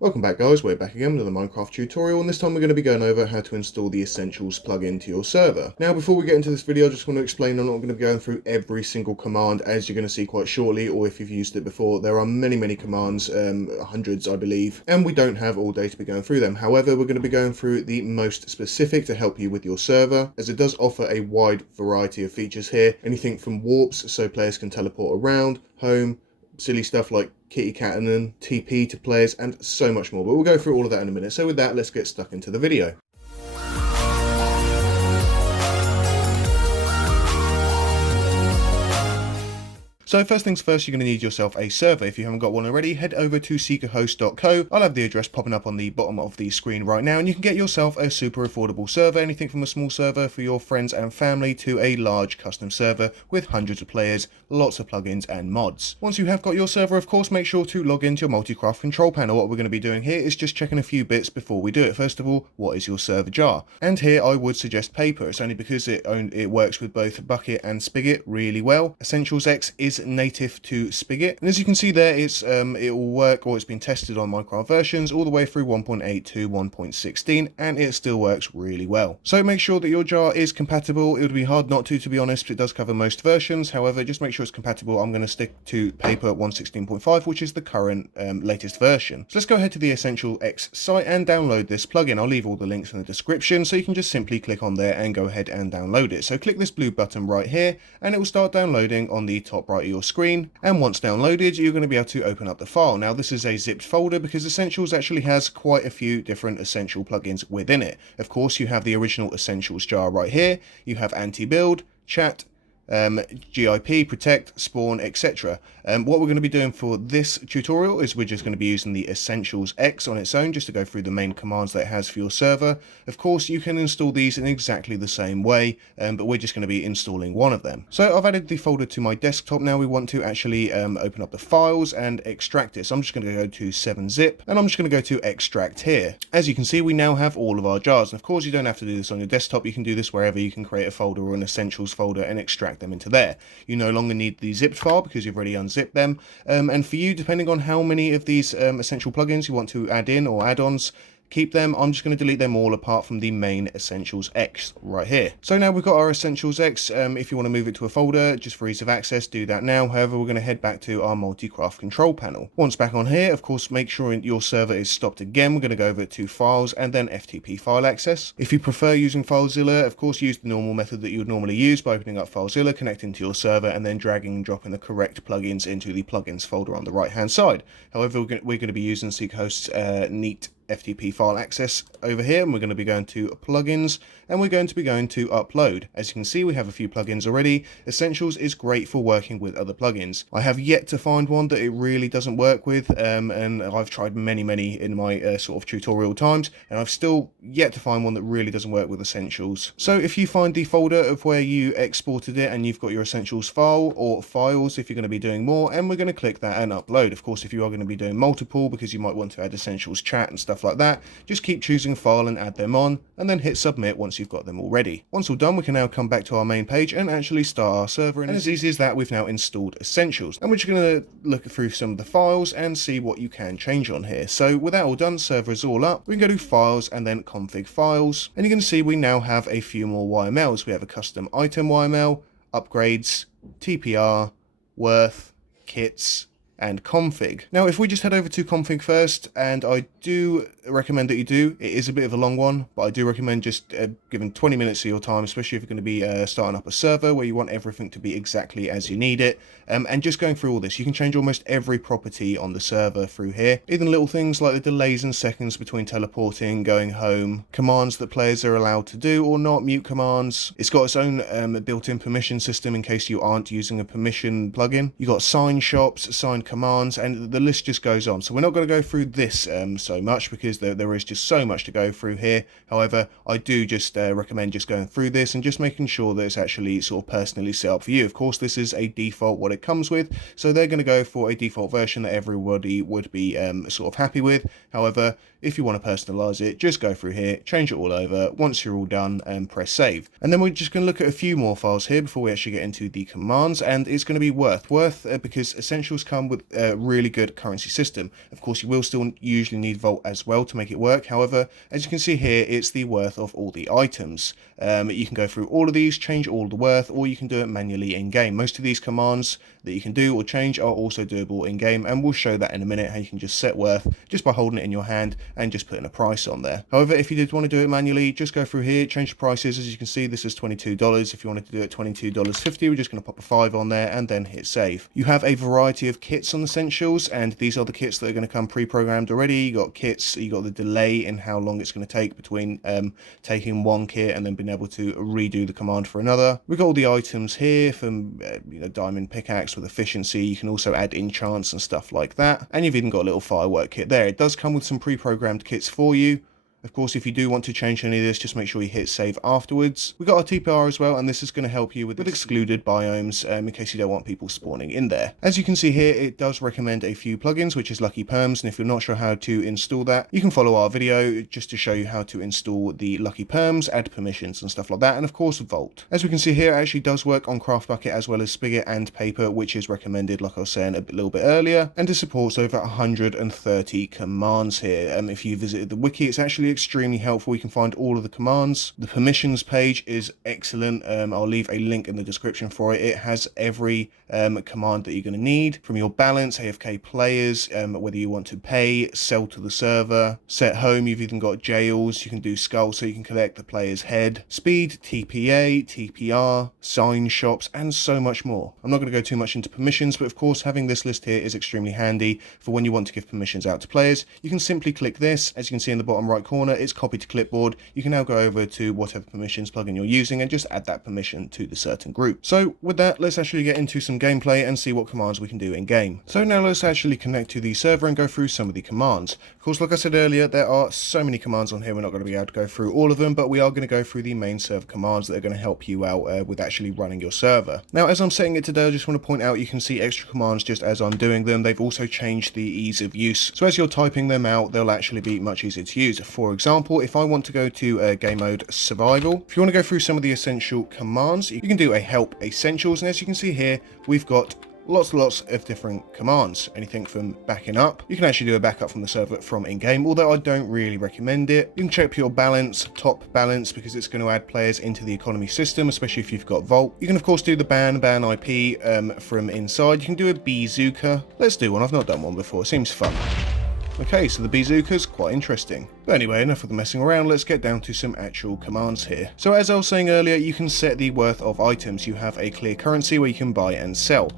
Welcome back guys, we're back again with another Minecraft tutorial, and this time we're going to be going over how to install the Essentials plugin to your server. Now before we get into this video, I just want to explain I'm not going to be going through every single command as you're going to see quite shortly, or if you've used it before. There are many commands, hundreds I believe, and we don't have all day to be going through them. However, we're going to be going through the most specific to help you with your server, as it does offer a wide variety of features here. Anything from warps, so players can teleport around, home, silly stuff like kitty cannon, TP to players, and so much more. But we'll go through all of that in a minute. So with that, let's get stuck into the video. So first things first, you're going to need yourself a server. If you haven't got one already, head over to SeekaHost.co. I'll have the address popping up on the bottom of the screen right now, and you can get yourself a super affordable server, anything from a small server for your friends and family to a large custom server with hundreds of players, lots of plugins and mods. Once you have got your server, of course, make sure to log into your Multicraft control panel. What we're going to be doing here is just checking a few bits before we do it. First of all, what is your server jar? And here I would suggest paper. It's only because it works with both Bucket and Spigot really well. EssentialsX is native to Spigot, and as you can see there, it will work, or it's been tested on Minecraft versions all the way through 1.8 to 1.16, and it still works really well. So make sure that your jar is compatible. It would be hard not to be honest, but it does cover most versions. However, just make sure it's compatible. I'm going to stick to paper 1.16.5, which is the current latest version. So let's go ahead to the EssentialsX site and download this plugin. I'll leave all the links in the description, so you can just simply click on there and go ahead and download it. So click this blue button right here, and it will start downloading on the top right of your screen. And once downloaded, you're going to be able to open up the file. Now this is a zipped folder because Essentials actually has quite a few different essential plugins within it. Of course, you have the original Essentials jar right here. You have anti-build, chat, GIP, protect, spawn, etc. What we're going to be doing for this tutorial is we're just going to be using the EssentialsX on its own, just to go through the main commands that it has for your server. Of course, you can install these in exactly the same way, but we're just going to be installing one of them. So I've added the folder to my desktop. Now we want to actually open up the files and extract it. So I'm just going to go to 7-zip, and I'm just going to go to extract here. As you can see, we now have all of our jars. And of course, you don't have to do this on your desktop. You can do this wherever. You can create a folder or an Essentials folder and extract them into there. You no longer need the zipped file because you've already unzipped them, and for you, depending on how many of these essential plugins you want to add in or add-ons, keep them. I'm just going to delete them all apart from the main EssentialsX right here. So now we've got our EssentialsX. If you want to move it to a folder just for ease of access, do that now. However, we're going to head back to our Multicraft control panel. Once back on here, of course, make sure your server is stopped again. We're going to go over to files and then FTP file access. If you prefer using FileZilla, of course, use the normal method that you would normally use by opening up FileZilla, connecting to your server, and then dragging and dropping the correct plugins into the plugins folder on the right hand side. However, we're going to be using SeekaHost's neat FTP file access over here, and we're going to be going to plugins, and we're going to be going to upload. As you can see, we have a few plugins already. Essentials is great for working with other plugins. I have yet to find one that it really doesn't work with, and I've tried many in my sort of tutorial times, and I've still yet to find one that really doesn't work with Essentials. So if you find the folder of where you exported it and you've got your Essentials file or files, if you're going to be doing more, and we're going to click that and upload. Of course, if you are going to be doing multiple, because you might want to add Essentials chat and stuff like that, just keep choosing file and add them on, and then hit submit once you've got them all ready. Once all done, we can now come back to our main page and actually start our server, and as easy as that, we've now installed Essentials, and we're just going to look through some of the files and see what you can change on here. So with that all done, server is all up. We can go to files and then config files, and you can see we now have a few more YMLs. We have a custom item YML, upgrades, TPR, worth, kits, and config. Now if we just head over to config first, and I do recommend that you do, it is a bit of a long one, but I do recommend just giving 20 minutes of your time, especially if you're going to be starting up a server where you want everything to be exactly as you need it, and just going through all this. You can change almost every property on the server through here, even little things like the delays in seconds between teleporting, going home, commands that players are allowed to do or not, mute commands. It's got its own built-in permission system in case you aren't using a permission plugin. You got sign shops, sign commands, and the list just goes on. So we're not going to go through this so much because there is just so much to go through here. However, I do just recommend just going through this and just making sure that it's actually sort of personally set up for you. Of course, this is a default what it comes with, so they're going to go for a default version that everybody would be sort of happy with. However, if you want to personalize it, just go through here, change it all over. Once you're all done, press save. And then we're just going to look at a few more files here before we actually get into the commands, and it's going to be worth because Essentials come with a really good currency system. Of course, you will still usually need Vault as well to make it work. However, as you can see here, it's the worth of all the items. You can go through all of these, change all the worth, or you can do it manually in game. Most of these commands that you can do or change are also doable in game, and we'll show that in a minute, how you can just set worth just by holding it in your hand and just putting a price on there. However, if you did want to do it manually, just go through here, change the prices. As you can see, this is $22. If you wanted to do it $22.50, we're just going to pop a 5 on there and then hit save. You have a variety of kits on Essentials, and these are the kits that are going to come pre-programmed already. You got kits, you got the delay in how long it's going to take between taking one kit and then being able to redo the command for another. We've got all the items here from diamond pickaxe with efficiency. You can also add enchants and stuff like that, and you've even got a little firework kit there. It does come with some pre-programmed kits for you. Of course, if you do want to change any of this, just make sure you hit save afterwards. We've got our TPR as well, and this is going to help you with excluded biomes in case you don't want people spawning in there. As you can see here, it does recommend a few plugins, which is Lucky Perms, and if you're not sure how to install that, you can follow our video just to show you how to install the Lucky Perms, add permissions and stuff like that, and of course Vault. As we can see here, it actually does work on Craft Bucket as well as Spigot and Paper, which is recommended, like I was saying a little bit earlier, and it supports over 130 commands here. If you visited the wiki, it's actually extremely helpful. You can find all of the commands. The permissions page is excellent. I'll leave a link in the description for it. It has every command that you're going to need, from your balance, AFK players, whether you want to pay, sell to the server, Sethome. You've even got jails. You can do skull, so you can collect the player's head, speed, TPA, TPR, sign shops, and so much more. I'm not going to go too much into permissions, but of course having this list here is extremely handy for when you want to give permissions out to players. You can simply click this. As you can see in the bottom right corner, it's copy to clipboard. You can now go over to whatever permissions plugin you're using and just add that permission to the certain group. So with that, let's actually get into some gameplay and see what commands we can do in game. So now let's actually connect to the server and go through some of the commands. Of course, like I said earlier, there are so many commands on here, we're not going to be able to go through all of them, but we are going to go through the main server commands that are going to help you out with actually running your server. Now, as I'm setting it today, I just want to point out you can see extra commands just as I'm doing them. They've also changed the ease of use. So as you're typing them out, they'll actually be much easier to use. For example, if I want to go to game mode survival, if you want to go through some of the essential commands, you can do a help essentials, and as you can see here, we've got lots of different commands. Anything from backing up. You can actually do a backup from the server from in-game, although I don't really recommend it. You can check your balance, top balance, because it's going to add players into the economy system, especially if you've got Vault. You can of course do the ban IP from inside. You can do a bazooka. Let's do one. I've not done one before. It seems fun. Okay, so the bazooka's quite interesting. But anyway, enough of the messing around, let's get down to some actual commands here. So as I was saying earlier, you can set the worth of items. You have a clear currency where you can buy and sell.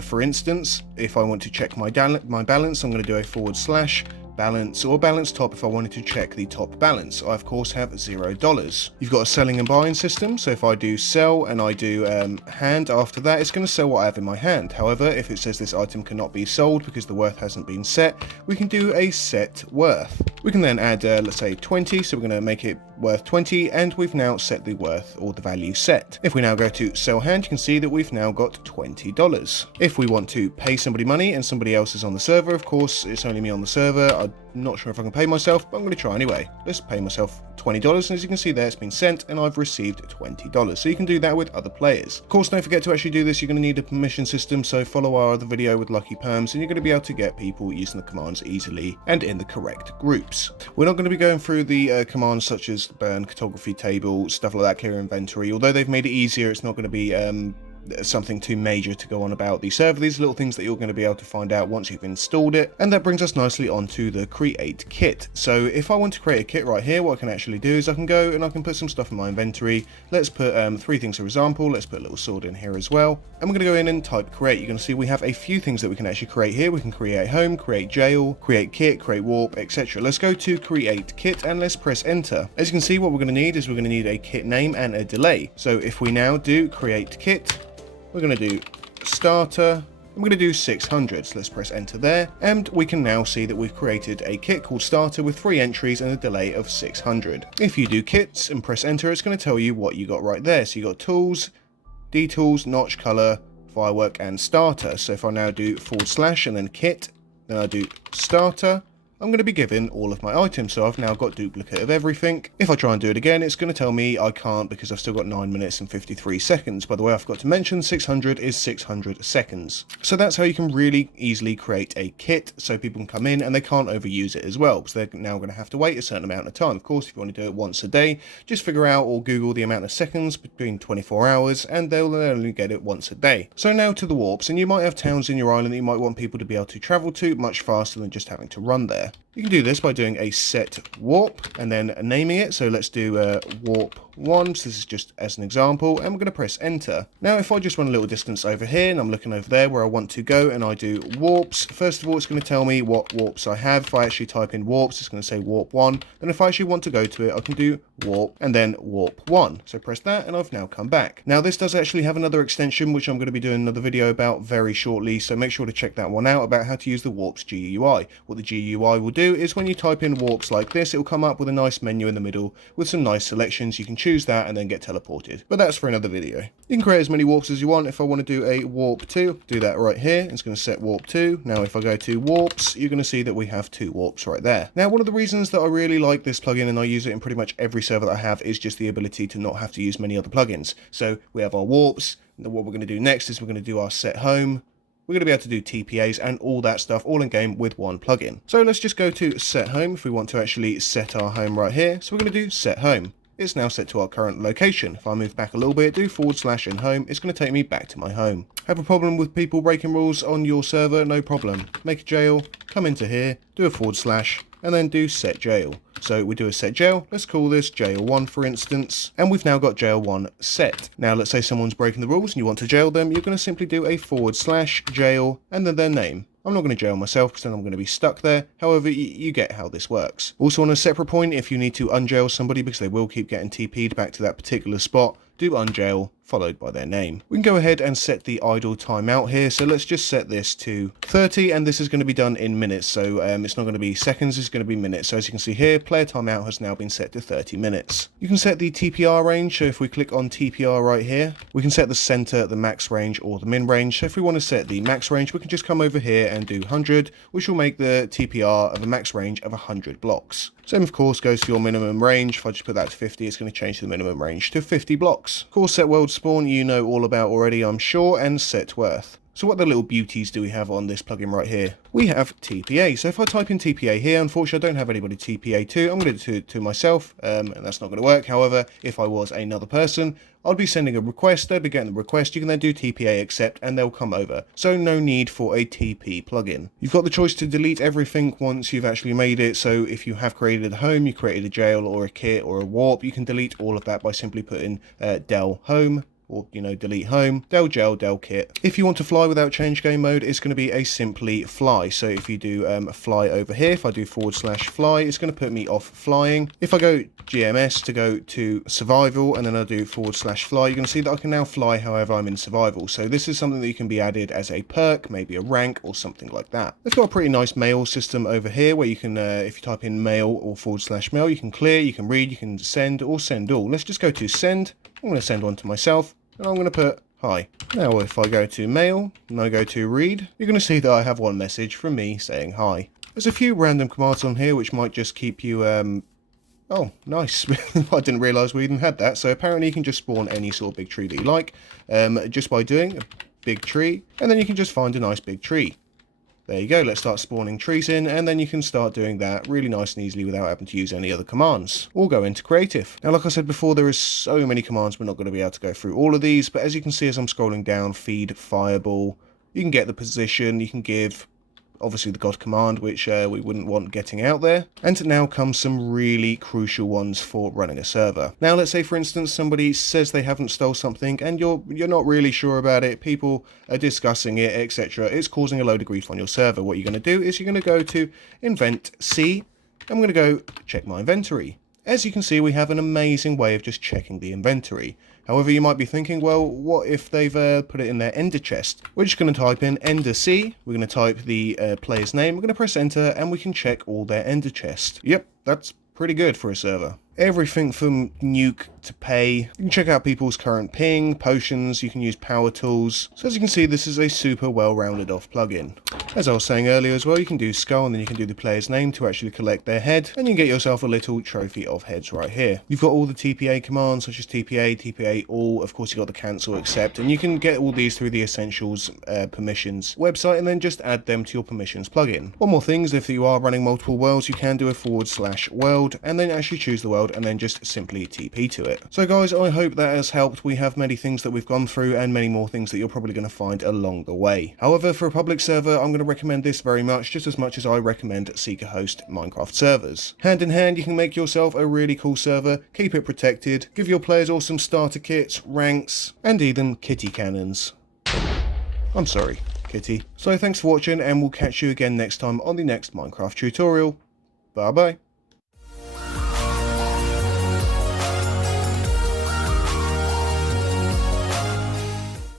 For instance, if I want to check my balance, I'm going to do a / balance or balance top. If I wanted to check the top balance, I of course have $0. You've got a selling and buying system, so if I do sell and I do hand after that, it's going to sell what I have in my hand. However, if it says this item cannot be sold because the worth hasn't been set, we can do a set worth. We can then add let's say 20, so we're going to make it worth 20, and we've now set the worth or the value set. If we now go to sell hand, you can see that we've now got $20. If we want to pay somebody money and somebody else is on the server, of course it's only me on the server. I'm not sure if I can pay myself, but I'm going to try anyway. Let's pay myself $20, and as you can see there, it's been sent and I've received $20. So you can do that with other players. Of course, don't forget to actually do this. You're going to need a permission system, so follow our other video with Lucky Perms and you're going to be able to get people using the commands easily and in the correct groups. We're not going to be going through the commands such as burn, cartography table, stuff like that, clear inventory. Although they've made it easier, it's not going to be something too major to go on about the server. These are little things that you're going to be able to find out once you've installed it, and that brings us nicely onto the create kit. So if I want to create a kit right here, what I can actually do is I can go and I can put some stuff in my inventory. Let's put 3 things for example. Let's put a little sword in here as well, and we're going to go in and type create. You're going to see we have a few things that we can actually create here. We can create home, create jail, create kit, create warp, etc. Let's go to create kit and let's press enter. As you can see, what we're going to need is we're going to need a kit name and a delay. So if we now do create kit, we're going to do starter, and we're going to do 600. So let's press enter there, and we can now see that we've created a kit called starter with 3 entries and a delay of 600. If you do kits and press enter, it's going to tell you what you got right there. So you got tools, detools, notch, color, firework, and starter. So if I now do / and then kit, then I do starter, I'm going to be given all of my items, so I've now got duplicate of everything. If I try and do it again, it's going to tell me I can't because I've still got 9 minutes and 53 seconds. By the way, I forgot to mention 600 is 600 seconds. So that's how you can really easily create a kit so people can come in and they can't overuse it as well, because they're now going to have to wait a certain amount of time. Of course, if you want to do it once a day, just figure out or Google the amount of seconds between 24 hours and they'll only get it once a day. So now to the warps, and you might have towns in your island that you might want people to be able to travel to much faster than just having to run there. You can do this by doing a set warp and then naming it. So let's do warp 1. So this is just as an example, and we're going to press enter. Now if I just run a little distance over here and I'm looking over there where I want to go and I do warps, first of all it's going to tell me what warps I have. If I actually type in warps, it's going to say warp 1, and if I actually want to go to it I can do warp and then warp 1. So press that and I've now come back. Now this does actually have another extension which I'm going to be doing another video about very shortly, so make sure to check that one out about how to use the warps GUI. What the GUI will do is when you type in warps like this, it will come up with a nice menu in the middle with some nice selections. You can choose that and then get teleported, but that's for another video. You can create as many warps as you want. If I want to do a warp 2, do that right here. It's going to set warp 2. Now if I go to warps, you're going to see that we have 2 warps right there. Now one of the reasons that I really like this plugin, and I use it in pretty much every server that I have, is just the ability to not have to use many other plugins. So we have our warps, and what we're going to do next is we're going to do our Sethome. We're going to be able to do TPAs and all that stuff all in game with one plugin. So let's just go to Sethome if we want to actually set our home right here. So we're going to do Sethome. It's now set to our current location. If I move back a little bit, do / and home, it's going to take me back to my home. Have a problem with people breaking rules on your server? No problem. Make a jail, come into here, do a / and then do set jail. So we do a set jail, let's call this jail 1 for instance, and we've now got jail 1 set. Now let's say someone's breaking the rules and you want to jail them, you're going to simply do a / jail and then their name. I'm not going to jail myself because then I'm going to be stuck there. However, you get how this works. Also on a separate point, if you need to unjail somebody because they will keep getting TP'd back to that particular spot, do unjail followed by their name. We can go ahead and set the idle timeout here. So let's just set this to 30, and this is going to be done in minutes. So it's not going to be seconds, it's going to be minutes. So as you can see here, player timeout has now been set to 30 minutes. You can set the TPR range. So if we click on TPR right here, we can set the center, the max range, or the min range. So if we want to set the max range, we can just come over here and do 100, which will make the TPR of a max range of 100 blocks. Same of course goes for your minimum range. If I just put that to 50, it's going to change the minimum range to 50 blocks. Of course, set world spawn you know all about already, I'm sure, and set worth. So what the little beauties do we have on this plugin right here? We have TPA. So if I type in TPA here, unfortunately I don't have anybody TPA to. I'm going to do it to myself, and that's not going to work. However, if I was another person, I'd be sending a request, they'd be getting the request, you can then do TPA accept, and they'll come over. So no need for a TP plugin. You've got the choice to delete everything once you've actually made it. So if you have created a home, you created a jail or a kit or a warp, you can delete all of that by simply putting del home, or delete home, del jail, del kit. If you want to fly without change game mode, it's going to be a simply fly. So if you do fly over here, if I do / fly, it's going to put me off flying. If I go GMS to go to survival and then I do / fly, you're going to see that I can now fly however I'm in survival. So this is something that you can be added as a perk, maybe a rank or something like that. They've got a pretty nice mail system over here where you can, if you type in mail or / mail, you can clear, you can read, you can send or send all. Let's just go to send. I'm going to send one to myself, and I'm going to put hi. Now if I go to mail and I go to read, you're going to see that I have one message from me saying hi. There's a few random commands on here which might just keep you oh, nice. I didn't realise we even had that. So apparently you can just spawn any sort of big tree that you like, just by doing a big tree, and then you can just find a nice big tree. There you go, let's start spawning trees in, and then you can start doing that really nice and easily without having to use any other commands. Or go into creative. Now, like I said before, there is so many commands, we're not going to be able to go through all of these, but as you can see as I'm scrolling down, feed, fireball, you can get the position, you can give obviously the god command, which we wouldn't want getting out there. And now comes some really crucial ones for running a server. Now let's say for instance somebody says they haven't stole something and you're not really sure about it, people are discussing it, etc. It's causing a load of grief on your server. What you're going to do is you're going to go to invent C, and we're going to go check my inventory. As you can see, we have an amazing way of just checking the inventory. However, you might be thinking, well, what if they've put it in their ender chest? We're just going to type in ender C, we're going to type the player's name, we're going to press enter, and we can check all their ender chest. Yep, that's pretty good for a server. Everything from nuke to pay. You can check out people's current ping, potions, you can use power tools. So as you can see, this is a super well rounded off plugin. As I was saying earlier as well, you can do skull and then you can do the player's name to actually collect their head, and you can get yourself a little trophy of heads right here. You've got all the TPA commands such as TPA all, of course you've got the cancel, accept, and you can get all these through the Essentials permissions website and then just add them to your permissions plugin. One more thing is if you are running multiple worlds, you can do a /world and then actually choose the world and then just simply TP to it. So guys, I hope that has helped. We have many things that we've gone through and many more things that you're probably going to find along the way. However, for a public server, I'm going to recommend this very much, just as much as I recommend SeekaHost Minecraft servers. Hand in hand, you can make yourself a really cool server, keep it protected, give your players awesome starter kits, ranks, and even kitty cannons. I'm sorry, kitty. So thanks for watching, and we'll catch you again next time on the next Minecraft tutorial. Bye bye.